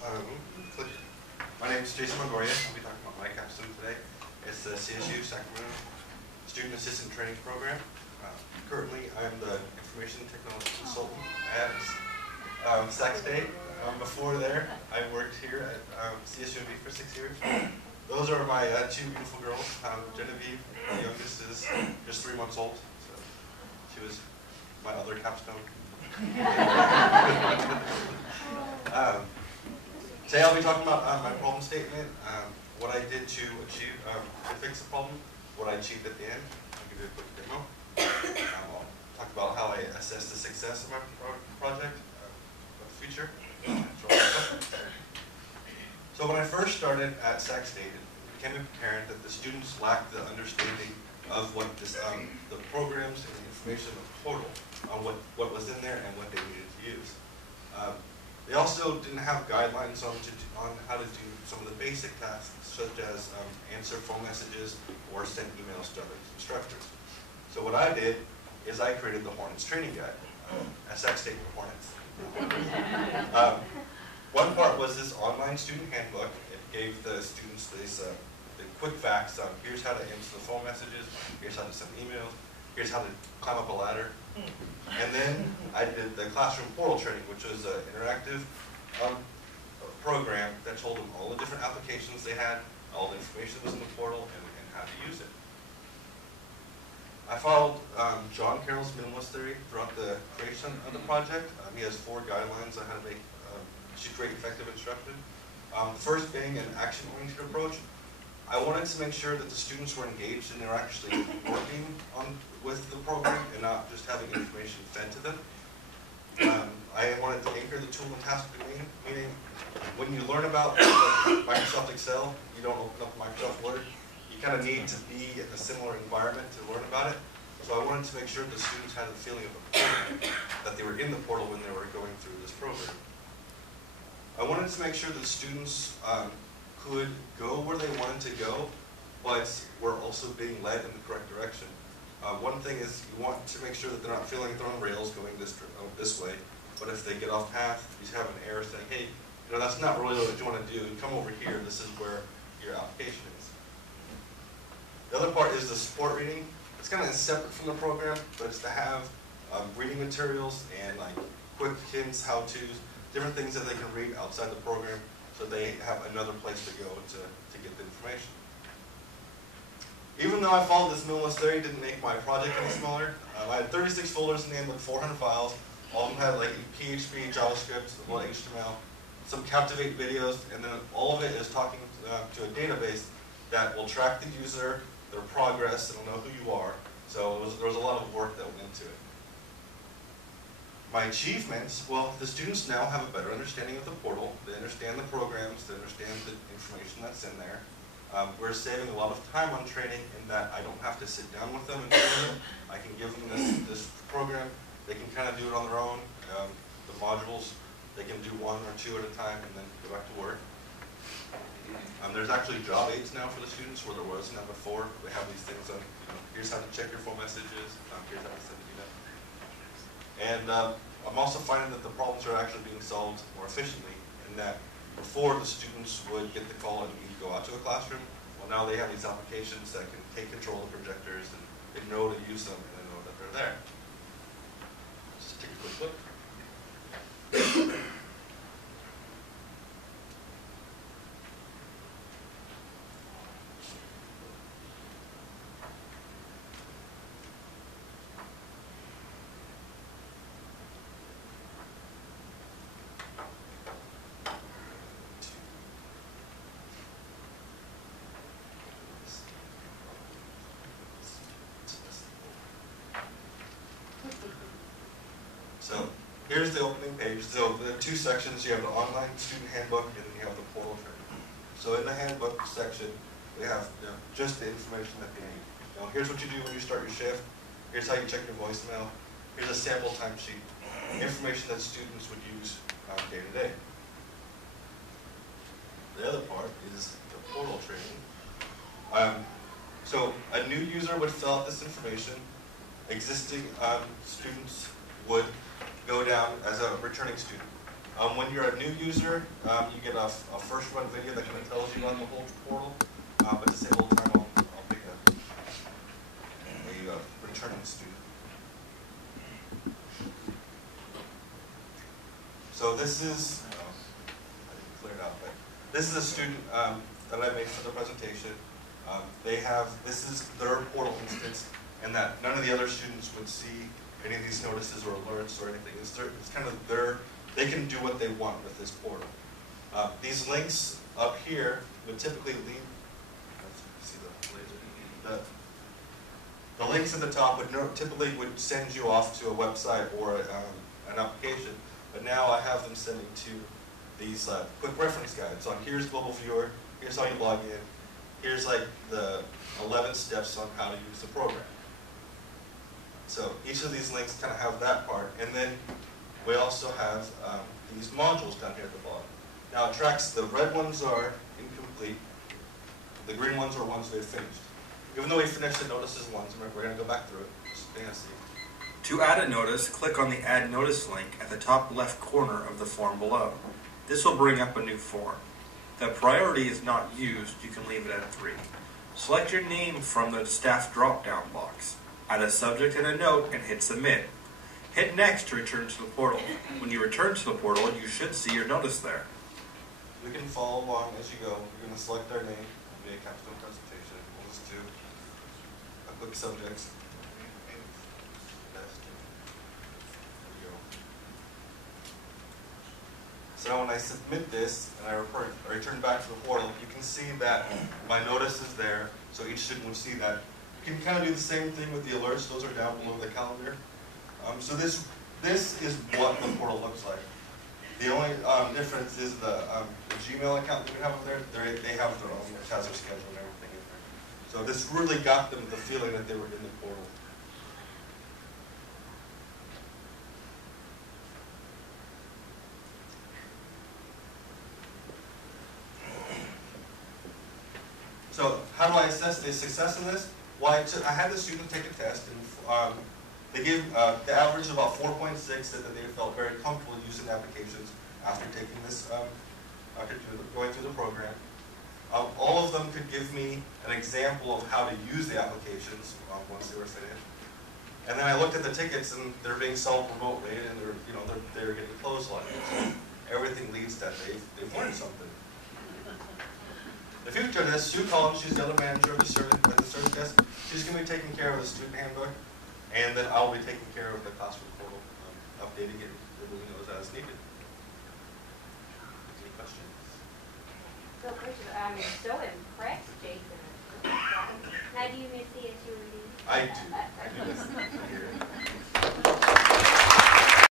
My name is Jason Longoria. I'll be talking about my capstone today. It's the CSU Sacramento Student Assistant Training Program. Currently, I'm the Information Technology Consultant at Sac State. Before there, I worked here at CSUMB for 6 years. Those are my two beautiful girls. Genevieve, the youngest, is just 3 months old. So she was my other capstone. Today I'll be talking about my problem statement, what I did to achieve, to fix the problem, what I achieved at the end. I'll give you a quick demo. I'll talk about how I assess the success of my project, for the future. So when I first started at Sac State, it became apparent that the students lacked the understanding of what this, the programs and the information of the portal on what was in there and what they needed to use. They also didn't have guidelines on how to do some of the basic tasks, such as answer phone messages or send emails to other instructors. So what I did is I created the Hornets training guide, at Sac State for Hornets. One part was this online student handbook. It gave the students these the quick facts on here's how to answer the phone messages, here's how to send emails, here's how to climb up a ladder. And then I did the classroom portal training, which was an interactive program that told them all the different applications they had, all the information that was in the portal, and how to use it. I followed John Carroll's minimalist theory throughout the creation of the project. He has 4 guidelines on how to make create effective instruction. First being an action-oriented approach. I wanted to make sure that the students were engaged and they were actually working with the program and not just having information fed to them. I wanted to anchor the tool and task domain, meaning when you learn about Microsoft Excel, you don't open up Microsoft Word. You kind of need to be in a similar environment to learn about it. So I wanted to make sure the students had a feeling of a program, that they were in the portal when they were going through this program. I wanted to make sure that students could go where they wanted to go, but were also being led in the correct direction. One thing is you want to make sure that they're not feeling they're on rails going this way, but if they get off path, you have an error saying, hey, you know, that's not really what you want to do, come over here, this is where your application is. The other part is the support reading. It's kind of separate from the program, but it's to have reading materials and like quick hints, how-tos, different things that they can read outside the program so they have another place to go to get the information. Even though I followed this minimalist theory, it didn't make my project any smaller. I had 36 folders in the end with 400 files. All of them had like PHP, JavaScript, a little HTML, some Captivate videos, and then all of it is talking to a database that will track the user, their progress, it'll know who you are. So there was a lot of work that went into it. My achievements, well, the students now have a better understanding of the portal. They understand the programs, they understand the information that's in there. We're saving a lot of time on training in that I don't have to sit down with them and train them. I can give them this program. They can kind of do it on their own. The modules, they can do 1 or 2 at a time and then go back to work. There's actually job aids now for the students where there wasn't before. They have these things on, you know, here's how to check your phone messages, here's how to send an email. And I'm also finding that the problems are actually being solved more efficiently in that before the students would get the call and we'd go out to a classroom, well now they have these applications that can take control of the projectors and they know to use them and they know that they're there. Just take a quick look. So here's the opening page. So there are 2 sections. You have the online student handbook and then you have the portal training. So in the handbook section, we have just the information that they need. Here's what you do when you start your shift. Here's how you check your voicemail. Here's a sample timesheet. Information that students would use day to day. The other part is the portal training. So a new user would fill out this information. Existing students would go down as a returning student. When you're a new user, you get a first run video that kind of tells you about the whole portal. But to save a little time, I'll pick a returning student. So this is, I didn't clear it out, but this is a student that I made for the presentation. This is their portal instance, and that none of the other students would see any of these notices or alerts or anything. It's kind of they can do what they want with this portal. These links up here would typically lead, let's see the laser, the links at the top typically would send you off to a website or an application, but now I have them sending to these quick reference guides. So here's Global Viewer, here's how you log in, here's like the 11 steps on how to use the program. So each of these links kind of have that part, and then we also have these modules down here at the bottom. Now it tracks, the red ones are incomplete, the green ones are ones we've finished. Even though we finished the notices once, remember, we're going to go back through it. Just fancy. To add a notice, click on the Add Notice link at the top left corner of the form below. This will bring up a new form. If the priority is not used, you can leave it at 3. Select your name from the staff drop-down box. Add a subject and a note and hit Submit. Hit Next to return to the portal. When you return to the portal, you should see your notice there. We can follow along as you go. We're going to select our name. It'll be a capstone presentation. We'll just do a quick subject. So when I submit this and I return back to the portal, you can see that my notice is there, so each student will see that. You can kind of do the same thing with the alerts. Those are down below the calendar. So this is what the portal looks like. The only difference is the Gmail account that we have up there. They have their own, which has their schedule and everything in there. So this really got them the feeling that they were in the portal. So how do I assess the success of this? Well, I had the student take a test, and they gave the average of about 4.6, said that they felt very comfortable using applications after taking this, after going through the program. All of them could give me an example of how to use the applications once they were finished. And then I looked at the tickets, and they're being solved remotely, and they're getting closed like this. Everything leads that they've learned something. The future of this, Sue Collins, she's the other manager of the service desk. She's going to be taking care of the student handbook, and then I'll be taking care of the classroom portal, updating it, removing those as needed. Any questions? So first of all, I'm so impressed, Jason. Now, do you miss CSUMB? I do.